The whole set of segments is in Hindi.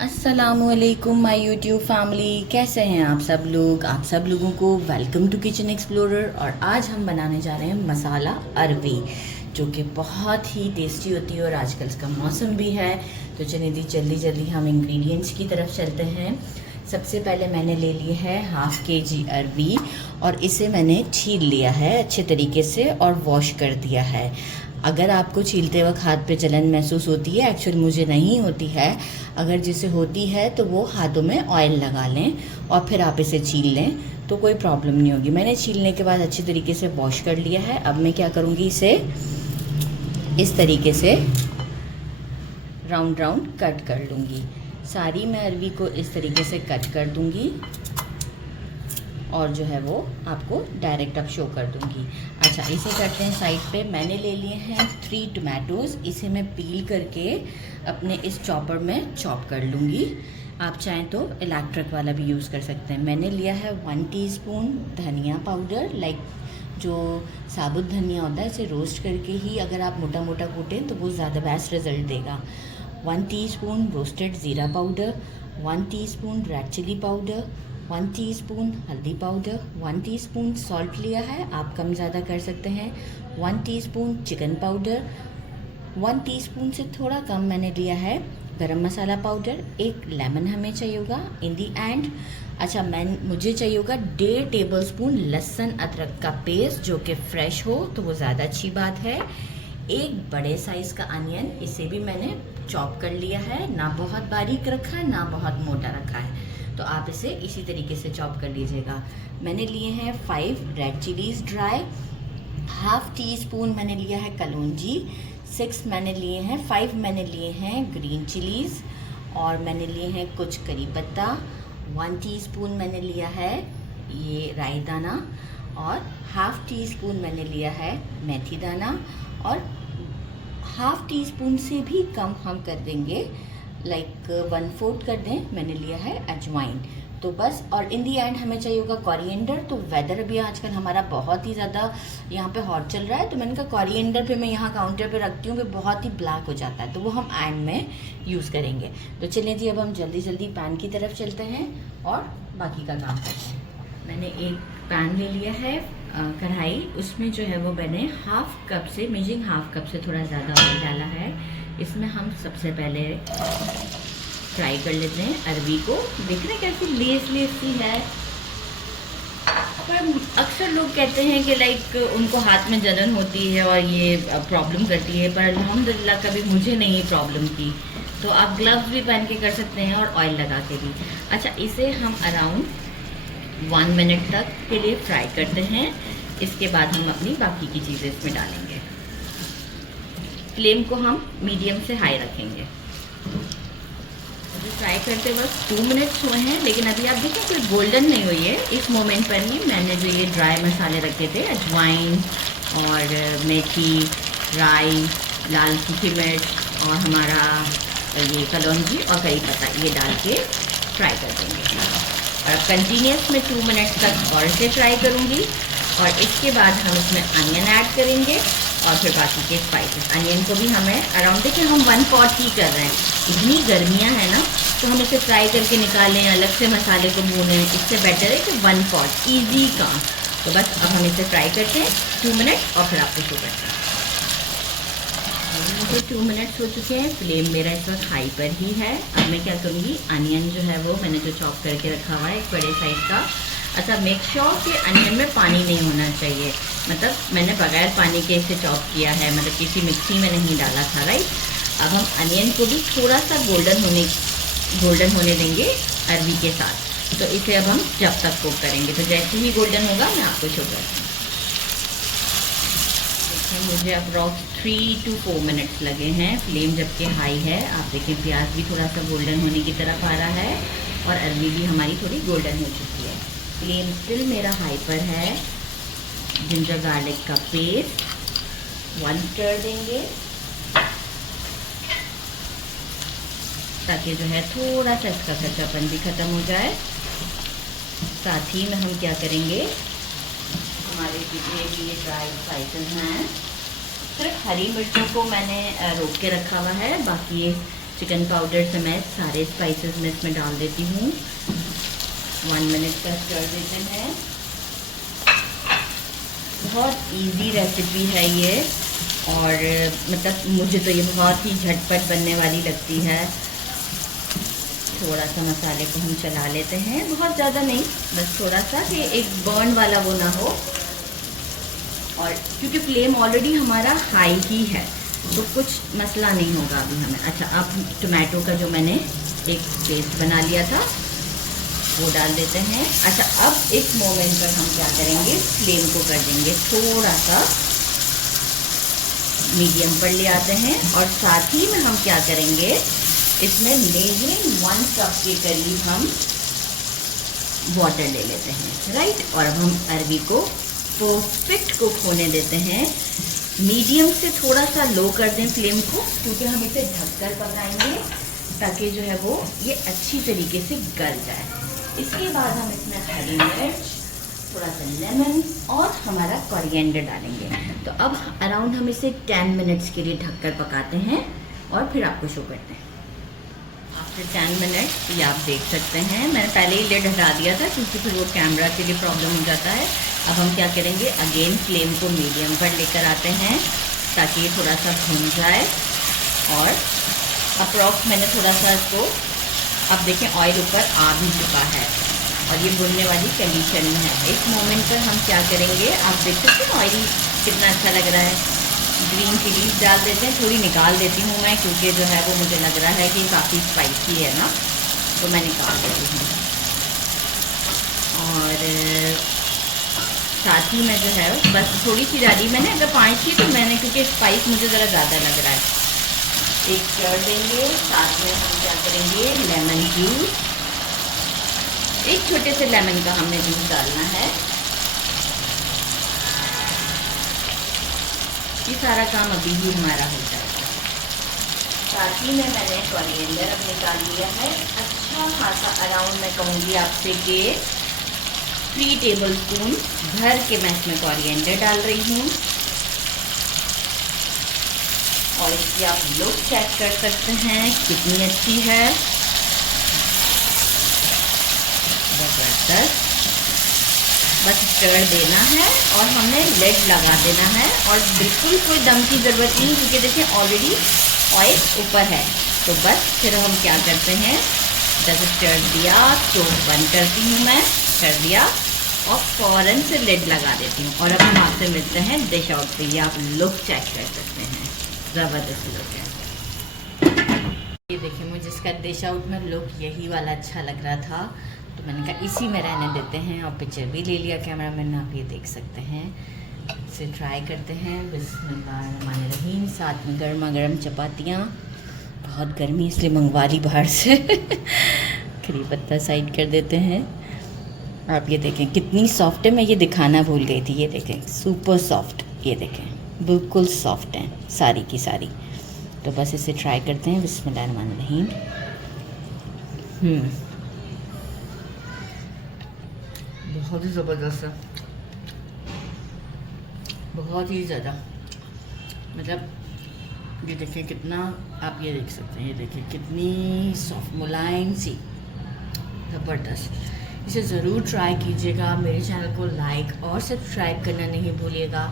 अस्सलामुअलैकुम माय यूट्यूब फैमिली, कैसे हैं आप सब लोग। आप सब लोगों को वेलकम टू किचन एक्सप्लोरर। और आज हम बनाने जा रहे हैं मसाला अरवी, जो कि बहुत ही टेस्टी होती है और आजकल इसका मौसम भी है। तो चलिए दी जल्दी जल्दी हम इंग्रेडिएंट्स की तरफ चलते हैं। सबसे पहले मैंने ले लिए है हाफ़ केजी अरवी और इसे मैंने छील लिया है अच्छे तरीके से और वॉश कर दिया है। अगर आपको छीलते वक्त हाथ पे जलन महसूस होती है, एक्चुअली मुझे नहीं होती है, अगर जिसे होती है तो वो हाथों में ऑयल लगा लें और फिर आप इसे छील लें तो कोई प्रॉब्लम नहीं होगी। मैंने छीलने के बाद अच्छी तरीके से वॉश कर लिया है। अब मैं क्या करूँगी, इसे इस तरीके से राउंड राउंड कट कर लूँगी। सारी मैं अरवी को इस तरीके से कट कर दूँगी और जो है वो आपको डायरेक्ट अब शो कर दूँगी। अच्छा, इसे करते हैं साइड पे। मैंने ले लिए हैं 3 टमाटोज़। इसे मैं पील करके अपने इस चॉपर में चॉप कर लूँगी। आप चाहें तो इलेक्ट्रिक वाला भी यूज़ कर सकते हैं। मैंने लिया है 1 टीस्पून धनिया पाउडर, लाइक जो साबुत धनिया होता है, इसे रोस्ट करके ही अगर आप मोटा मोटा कूटें तो वो ज़्यादा बेस्ट रिज़ल्ट देगा। 1 टीस्पून रोस्टेड ज़ीरा powder, 1 teaspoon red chilli powder, 1 teaspoon हल्दी पाउडर, 1 टीस्पून सॉल्ट लिया है, आप कम ज़्यादा कर सकते हैं। 1 टीस्पून चिकन पाउडर, 1 टीस्पून से थोड़ा कम मैंने लिया है गरम मसाला पाउडर। 1 लेमन हमें चाहिए होगा इन दी एंड। अच्छा, मुझे चाहिए होगा 1.5 टेबलस्पून लहसुन अदरक का पेस्ट, जो कि फ़्रेश हो तो वो ज़्यादा अच्छी बात है। 1 बड़े साइज़ का अनियन, इसे भी मैंने चॉप कर लिया है, ना बहुत बारीक रखा है ना बहुत मोटा रखा है, तो आप इसे इसी तरीके से चॉप कर लीजिएगा। मैंने लिए हैं 5 red chillies dry, half tea spoon मैंने लिया है कलौंजी, 5 मैंने लिए हैं ग्रीन चिलीज़, और मैंने लिए हैं कुछ करी पत्ता। 1 टीस्पून मैंने लिया है ये राई दाना, और हाफ़ टी स्पून मैंने लिया है मेथी दाना, और हाफ़ टी स्पून से भी कम हम कर देंगे, लाइक 1/4 कर दें, मैंने लिया है अजवाइन। तो बस, और इन दी एंड हमें चाहिए होगा कोरिएंडर। तो वेदर अभी आजकल हमारा बहुत ही ज़्यादा यहाँ पे हॉट चल रहा है, तो मैंने कहा कोरिएंडर पे मैं यहाँ काउंटर पे रखती हूँ, वो बहुत ही ब्लैक हो जाता है, तो वो हम एंड में यूज़ करेंगे। तो चलिए जी, अब हम जल्दी जल्दी पैन की तरफ चलते हैं और बाकी का काम करते हैं। मैंने एक पैन ले लिया है, कढ़ाई, उसमें जो है वो मैंने हाफ़ कप से, मेजरिंग हाफ़ कप से थोड़ा ज़्यादा ऑयल डाला है। इसमें हम सबसे पहले फ्राई कर लेते हैं अरवी को। देख रहे हैं कैसी लेस लेस सी है। पर अक्सर लोग कहते हैं कि लाइक उनको हाथ में जलन होती है और ये प्रॉब्लम करती है, पर अल्हम्दुलिल्लाह कभी मुझे नहीं प्रॉब्लम की। तो आप ग्लव्स भी पहन के कर सकते हैं और ऑयल लगा के भी। अच्छा, इसे हम अराउंड 1 मिनट तक के लिए फ्राई करते हैं। इसके बाद हम अपनी बाकी की चीज़ें इसमें डालेंगे। फ्लेम को हम मीडियम से हाई रखेंगे। फ्राई करते वक्त 2 मिनट्स हुए हैं, लेकिन अभी आप देखें कोई गोल्डन नहीं हुई है। इस मोमेंट पर ही मैंने जो ये ड्राई मसाले रखे थे, अजवाइन और मेथी, राई, लाल सूखी मिर्च और हमारा ये कलौंजी और करी पत्ता, ये डाल के फ्राई कर देंगे। और कंटिन्यूस में 2 मिनट तक और इसे फ्राई करूँगी, और इसके बाद हम इसमें अनियन ऐड करेंगे और फिर बाकी के स्पाइसेस। अनियन को भी हमें अराउंड, देखिए हम 1 पॉट ही कर रहे हैं, इतनी गर्मियाँ हैं ना, तो हम इसे फ्राई करके निकालें, अलग से मसाले को भूनें, इससे बेटर है कि 1 पॉट, ईजी काम। तो बस अब हम इसे फ्राई करते हैं 2 मिनट और फिर आपको शो करते हैं। मुझे 2 मिनट्स हो चुके हैं, फ्लेम मेरा इस वक्त हाई पर ही है। अब मैं क्या करूँगी, अनियन जो है वो मैंने जो चॉप करके रखा हुआ है एक बड़े साइज़ का। अच्छा, मेक श्योर कि अनियन में पानी नहीं होना चाहिए, मतलब मैंने बगैर पानी के इसे चॉप किया है, मतलब किसी मिक्सी में नहीं डाला था, राइट। अब हम अनियन को भी थोड़ा सा गोल्डन होने देंगे अरवी के साथ। तो इसे अब हम जब तक कुक करेंगे, तो जैसे ही गोल्डन होगा मैं आपको शो करती हूँ। मुझे अप्रॉक्स 3 to 4 मिनट्स लगे हैं, फ्लेम जबकि हाई है। आप देखें प्याज भी थोड़ा सा गोल्डन होने की तरफ आ रहा है और अरवी भी हमारी थोड़ी गोल्डन हो चुकी है। फ्लेम स्टिल मेरा हाई पर है। जिंजर गार्लिक का पेस्ट 1 स्टर देंगे, ताकि जो है थोड़ा सा इसका कच्चापन भी ख़त्म हो जाए। साथ ही में हम क्या करेंगे, हमारे जितने भी ये ड्राई स्पाइसेस हैं, सिर्फ हरी मिर्चों को मैंने रोक के रखा हुआ है, बाकी ये चिकन पाउडर समेत सारे स्पाइसेस मैं इसमें डाल देती हूँ। 1 मिनट का स्टर देते हैं। बहुत इजी रेसिपी है ये, और मतलब मुझे तो ये बहुत ही झटपट बनने वाली लगती है। थोड़ा सा मसाले को हम चला लेते हैं, बहुत ज़्यादा नहीं, बस थोड़ा सा कि एक बर्न वाला वो ना हो। और क्योंकि फ्लेम ऑलरेडी हमारा हाई ही है तो कुछ मसला नहीं होगा अभी हमें। अच्छा, अब टमाटो का जो मैंने एक पेस्ट बना लिया था वो डाल देते हैं। अच्छा, अब एक मोमेंट पर हम क्या करेंगे, फ्लेम को कर देंगे थोड़ा सा मीडियम पर ले आते हैं, और साथ ही में हम क्या करेंगे, इसमें मेजरिंग 1 कप के करीब हम वाटर ले लेते हैं, राइट। और अब हम अरबी को परफेक्ट कुक होने देते हैं। मीडियम से थोड़ा सा लो कर दें फ्लेम को, क्योंकि हम इसे ढककर पकाएंगे ताकि जो है वो ये अच्छी तरीके से गल जाए। इसके बाद हम इसमें हरी मिर्च, थोड़ा सा लेमन और हमारा कोरिएंडर डालेंगे। तो अब अराउंड हम इसे 10 मिनट्स के लिए ढककर पकाते हैं और फिर आपको शो करते हैं। आफ्टर 10 मिनट ये आप देख सकते हैं, मैंने पहले ही लिड हटा दिया था क्योंकि फिर वो कैमरा के लिए प्रॉब्लम हो जाता है। अब हम क्या करेंगे, अगेन फ्लेम को मीडियम पर लेकर आते हैं ताकि ये थोड़ा सा भून जाए। और अप्रॉक्स मैंने थोड़ा सा इसको, अब देखें ऑयल ऊपर आ भी चुका है और ये भुनने वाली कंडीशन में है। एक मोमेंट पर हम क्या करेंगे, आप देख सकते हैं ऑयल कितना अच्छा लग रहा है। ग्रीन चिलीज डाल देते हैं, थोड़ी निकाल देती हूँ मैं क्योंकि जो है वो मुझे लग रहा है कि काफ़ी स्पाइसी है ना, तो मैं निकाल देती हूँ। और साथ ही में जो है बस थोड़ी सी डाली मैंने, अगर 5 थी तो मैंने, क्योंकि स्पाइस मुझे ज़रा ज़्यादा लग रहा है। एक कर देंगे, साथ में हम क्या करेंगे, लेमन जूस, एक छोटे से लेमन का हमने जूस डालना है। ये सारा काम अभी ही हमारा हो जाएगा। साथ ही में मैंने कोरिएंडर अब निकाल लिया है, अच्छा खासा, अराउंड मैं कहूँगी आपसे कि 3 टेबलस्पून भर के मैं इसमें कोरिएंडर डाल रही हूँ। और इसकी आप लुक चेक कर सकते हैं कितनी अच्छी है, ज़बरदस्त। बस स्टर देना है और हमने लिड लगा देना है, और बिल्कुल कोई दम की ज़रूरत नहीं क्योंकि देखिए ऑलरेडी ऑयल ऊपर है। तो बस फिर हम क्या करते हैं, जब स्टर दिया तो बंद करती हूँ मैं, कर दिया और फ़ौरन से लिड लगा देती हूँ। और अब हम आपसे मिलते हैं डिश आउट पे। ये आप लुक चेक कर सकते हैं, ज़बरदस्त लुक है। ये देखिए, मुझे इसका डिश आउट में लुक यही वाला अच्छा लग रहा था तो मैंने कहा इसी में रहने देते हैं, और पिक्चर भी ले लिया कैमरा मैन, आप ये देख सकते हैं। इसे ट्राई करते हैं। बिस्मिल्लाहिर्रहमानिर्रहीम। साथ में गर्मा गर्म चपातियाँ, बहुत गर्मी इसलिए मंगवा ली बाहर से। करी पत्ता साइड कर देते हैं। आप ये देखें कितनी सॉफ्ट है, मैं ये दिखाना भूल गई थी। ये देखें सुपर सॉफ्ट, ये देखें बिल्कुल सॉफ्ट हैं सारी की सारी। तो बस इसे ट्राई करते हैं। बिस्मिल्लाहिर्रहमानिर्रहीम। बहुत ही ज़बरदस्त है, बहुत ही ज़्यादा, मतलब ये देखिए कितना, आप ये देख सकते हैं, ये देखिए कितनी सॉफ्ट मुलायम सी, ज़बरदस्त। इसे ज़रूर ट्राई कीजिएगा। मेरे चैनल को लाइक और सब्सक्राइब करना नहीं भूलिएगा।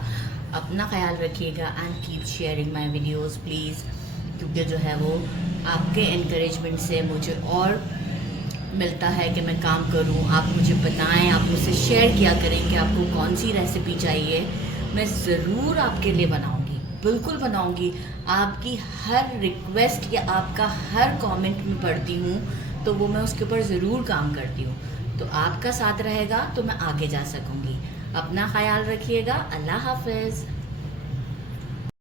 अपना ख्याल रखिएगा and keep sharing my videos please, क्योंकि जो है वो आपके इनकरेजमेंट से मुझे और मिलता है कि मैं काम करूं। आप मुझे बताएं, आप मुझसे शेयर किया करें कि आपको कौन सी रेसिपी चाहिए। मैं ज़रूर आपके लिए बनाऊंगी, बिल्कुल बनाऊंगी। आपकी हर रिक्वेस्ट या आपका हर कमेंट में पढ़ती हूँ तो वो मैं उसके ऊपर ज़रूर काम करती हूँ। तो आपका साथ रहेगा तो मैं आगे जा सकूँगी। अपना ख्याल रखिएगा। अल्लाह हाफ़िज़।